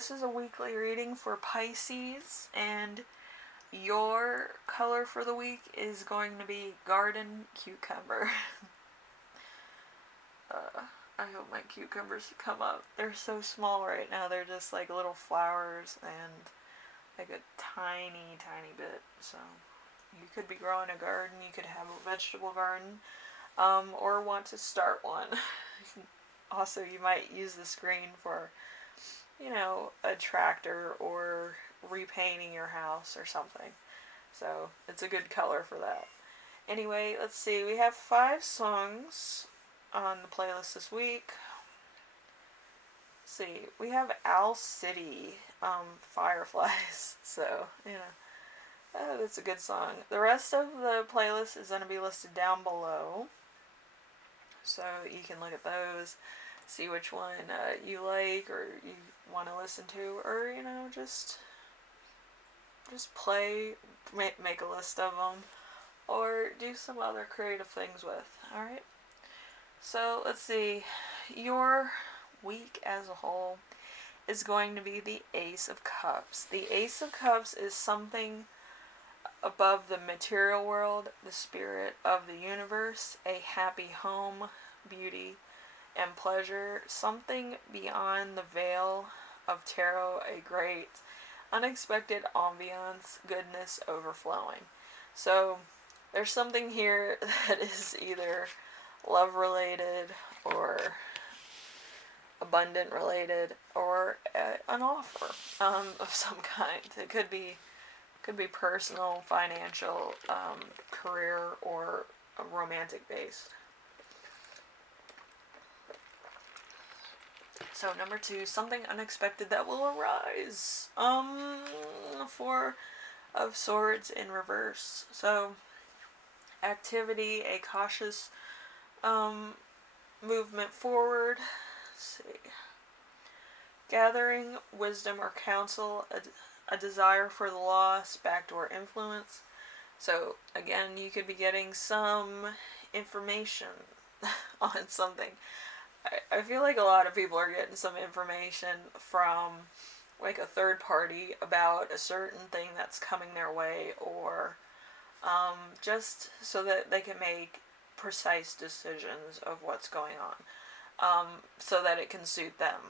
this is a weekly reading for Pisces, and your color for the week is going to be Garden Cucumber. I hope my cucumbers come up. They're so small right now. They're just like little flowers and like a tiny, tiny bit. So you could be growing a garden. You could have a vegetable garden, or want to start one. Also, you might use the screen for, a tractor or repainting your house or something. So it's a good color for that. Anyway, let's see. We have 5 songs on the playlist this week. Let's see. We have Owl City, Fireflies. So, that's a good song. The rest of the playlist is going to be listed down below. So you can look at those, see which one you like or you want to listen to, or, just play, make a list of them, or do some other creative things with. Alright? So, let's see. Your week as a whole is going to be the Ace of Cups. The Ace of Cups is something above the material world, the spirit of the universe, a happy home, beauty, and pleasure, something beyond the veil of tarot, a great, unexpected ambiance, goodness overflowing. So, there's something here that is either love related or abundant related or an offer of some kind. It could be personal, financial, career, or romantic based. So number 2, something unexpected that will arise. 4 of Swords in reverse. So activity, a cautious movement forward. Let's see. Gathering wisdom or counsel, a desire for the lost, backdoor influence. So again, you could be getting some information on something. I feel like a lot of people are getting some information from like a third party about a certain thing that's coming their way, or just so that they can make precise decisions of what's going on, so that it can suit them.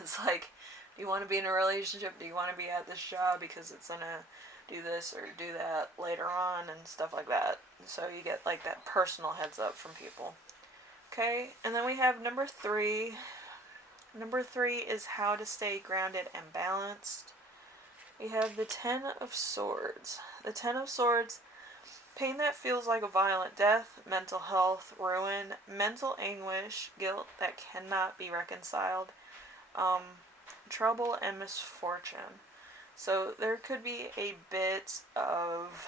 It's like, do you want to be in a relationship? Do you want to be at this job because it's gonna do this or do that later on and stuff like that? So you get like that personal heads up from people. Okay, and then we have number 3. Number 3 is how to stay grounded and balanced. We have the 10 of Swords. The 10 of Swords, pain that feels like a violent death, mental health, ruin, mental anguish, guilt that cannot be reconciled, trouble and misfortune. So there could be a bit of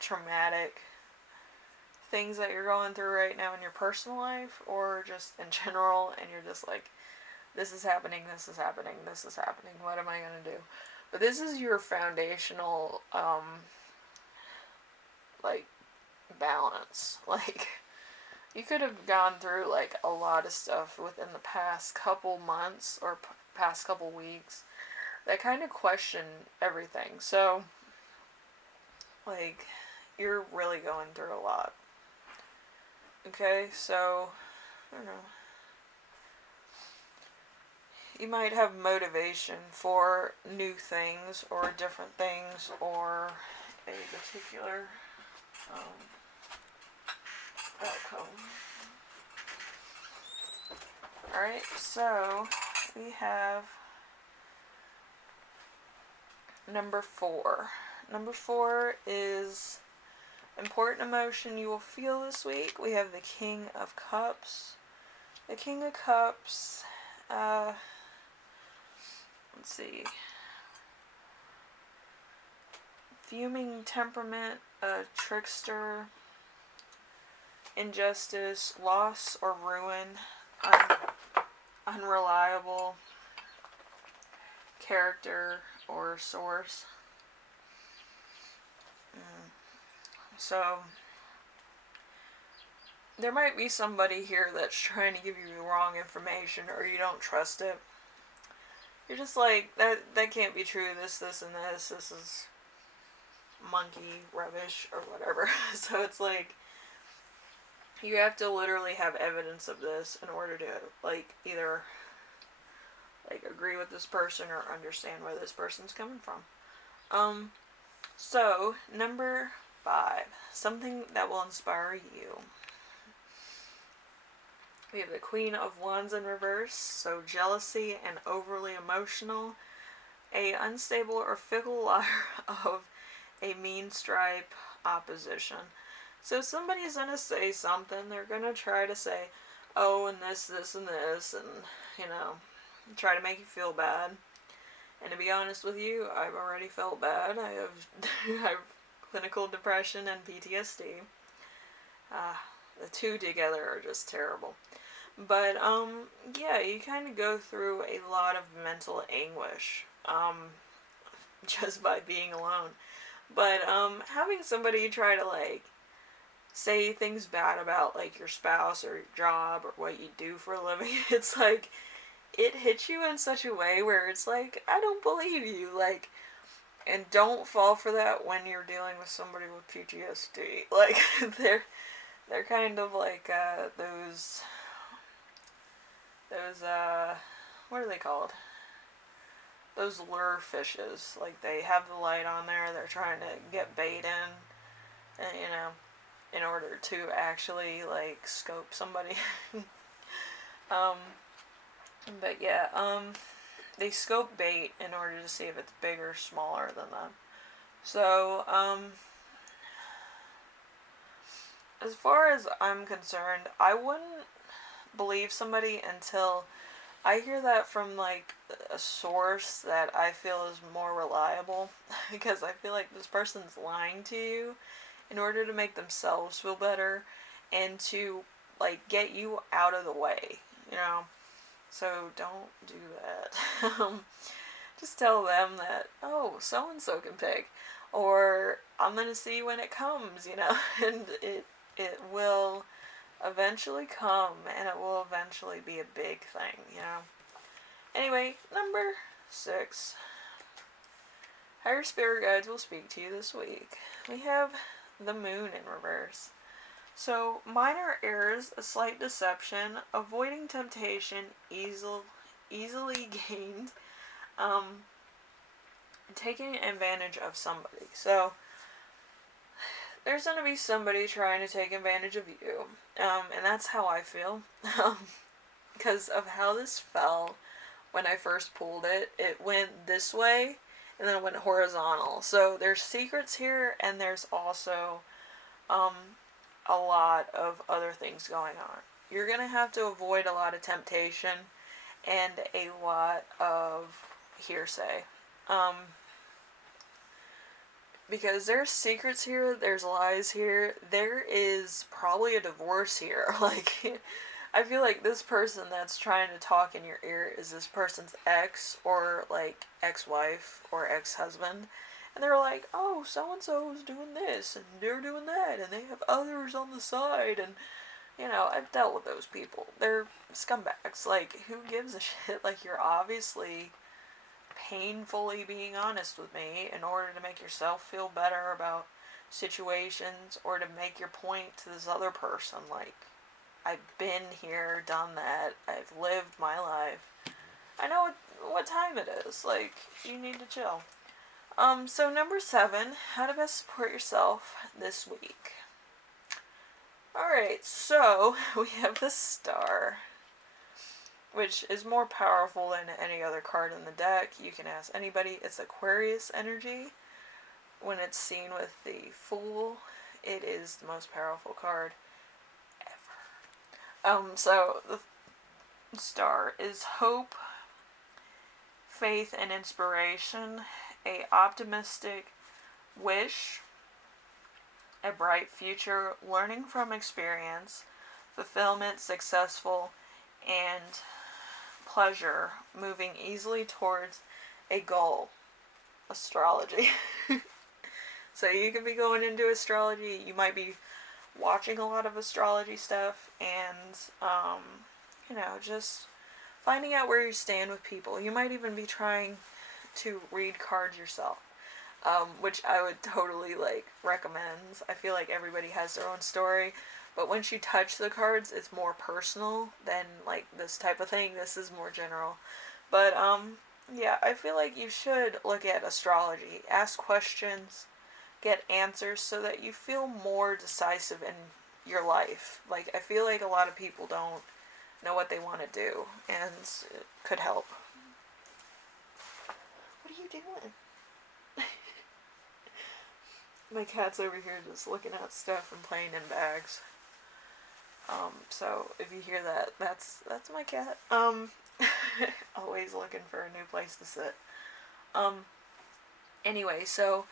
traumatic things that you're going through right now in your personal life, or just in general, and you're just like, this is happening, this is happening, this is happening, what am I going to do? But this is your foundational, balance. Like, you could have gone through, like, a lot of stuff within the past couple months, or past couple weeks, that kind of question everything. So, like, you're really going through a lot. Okay, so, I don't know. You might have motivation for new things or different things or a particular outcome. Alright, so we have number 4. Number 4 is important emotion you will feel this week. We have the King of Cups. The King of Cups, let's see. Fuming temperament, a trickster, injustice, loss or ruin, unreliable character or source. So, there might be somebody here that's trying to give you the wrong information, or you don't trust it. you're just like, that can't be true, this, and this is monkey rubbish, or whatever. So it's like, you have to literally have evidence of this in order to, like, either, like, agree with this person or understand where this person's coming from. So, number 5, something that will inspire you. We have the Queen of Wands in reverse, so jealousy and overly emotional, a unstable or fickle liar of a mean stripe opposition. So somebody's going to say something, they're going to try to say, oh, and this, and this, and, you know, try to make you feel bad. And to be honest with you, I've already felt bad. I have clinical depression and PTSD. The two together are just terrible. But, yeah, you kind of go through a lot of mental anguish, just by being alone. But, having somebody try to, like, say things bad about, like, your spouse or your job or what you do for a living, it's like, it hits you in such a way where it's like, I don't believe you, like, and don't fall for that when you're dealing with somebody with PTSD. Like, they're kind of like, those, what are they called? Those lure fishes. Like, they have the light on there, they're trying to get bait in, and, you know, in order to actually, like, scope somebody. But yeah, they scope bait in order to see if it's bigger or smaller than them. So, as far as I'm concerned, I wouldn't believe somebody until I hear that from, like, a source that I feel is more reliable. Because I feel like this person's lying to you in order to make themselves feel better and to, like, get you out of the way, you know? So don't do that. Just tell them that, oh, so-and-so can pick. Or, I'm going to see when it comes, you know? And it will eventually come, and it will eventually be a big thing, you know? Anyway, number 6. Higher spirit guides will speak to you this week. We have the moon in reverse. So, minor errors, a slight deception, avoiding temptation, easily gained, taking advantage of somebody. So, there's going to be somebody trying to take advantage of you, and that's how I feel, because of how this fell when I first pulled it. It went this way, and then it went horizontal. So, there's secrets here, and there's also, a lot of other things going on. You're going to have to avoid a lot of temptation and a lot of hearsay. Because there's secrets here, there's lies here, there is probably a divorce here. Like, I feel like this person that's trying to talk in your ear is this person's ex, or, like, ex-wife or ex-husband. And they're like, oh, so-and-so's doing this, and they're doing that, and they have others on the side, and, you know, I've dealt with those people. They're scumbags. Like, who gives a shit? Like, you're obviously painfully being honest with me in order to make yourself feel better about situations, or to make your point to this other person. Like, I've been here, done that, I've lived my life. I know what time it is. Like, you need to chill. So number 7, how to best support yourself this week. Alright, so we have the Star, which is more powerful than any other card in the deck. You can ask anybody. It's Aquarius energy. When it's seen with the Fool, it is the most powerful card ever. So the Star is hope, faith, and inspiration, a optimistic wish, a bright future, learning from experience, fulfillment, successful, and pleasure, moving easily towards a goal. Astrology. So you could be going into astrology, you might be watching a lot of astrology stuff, and, you know, just finding out where you stand with people. You might even be trying to read cards yourself, which I would totally like recommend. I feel like everybody has their own story, but once you touch the cards, it's more personal than like this type of thing. This is more general. But yeah, I feel like you should look at astrology, ask questions, get answers so that you feel more decisive in your life. Like I feel like a lot of people don't know what they want to do, and it could help. What are you doing? My cat's over here just looking at stuff and playing in bags. So if you hear that, that's my cat. Always looking for a new place to sit. Anyway, so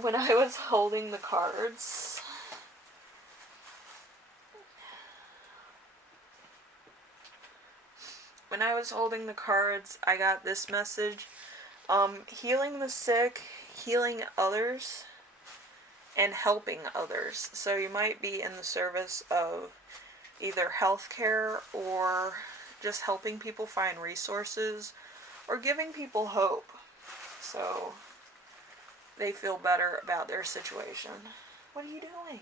when I was holding the cards, I got this message. Healing the sick, healing others, and helping others. So you might be in the service of either healthcare or just helping people find resources or giving people hope so they feel better about their situation. What are you doing?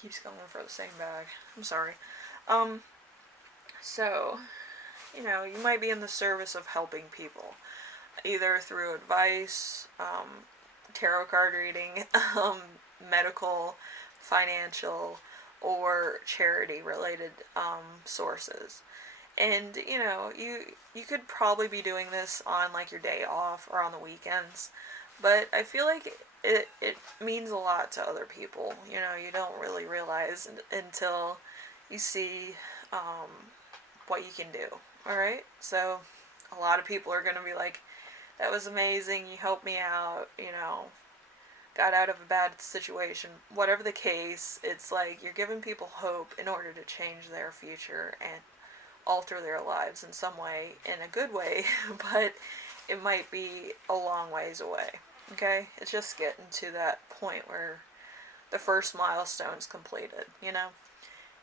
Keeps going for the same bag. I'm sorry. So, you know, you might be in the service of helping people, either through advice, tarot card reading, medical, financial, or charity related sources. And you know, you could probably be doing this on like your day off or on the weekends, but I feel like it means a lot to other people. You know, you don't really realize until you see what you can do. All right, so a lot of people are gonna be like, "That was amazing. You helped me out. You know, got out of a bad situation." Whatever the case, it's like you're giving people hope in order to change their future and alter their lives in some way, in a good way, but it might be a long ways away. Okay? It's just getting to that point where the first milestone's completed, you know?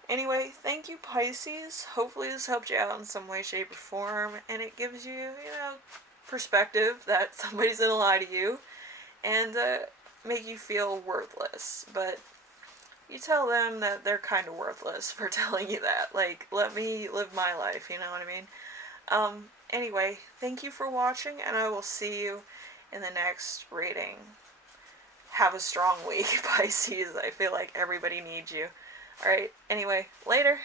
Anyway, thank you, Pisces. Hopefully this helped you out in some way, shape, or form, and it gives you, you know, perspective that somebody's gonna lie to you and make you feel worthless. But you tell them that they're kind of worthless for telling you that. Like, let me live my life, you know what I mean? Anyway, thank you for watching, and I will see you in the next reading. Have a strong week, Pisces. I feel like everybody needs you. Alright, anyway, later.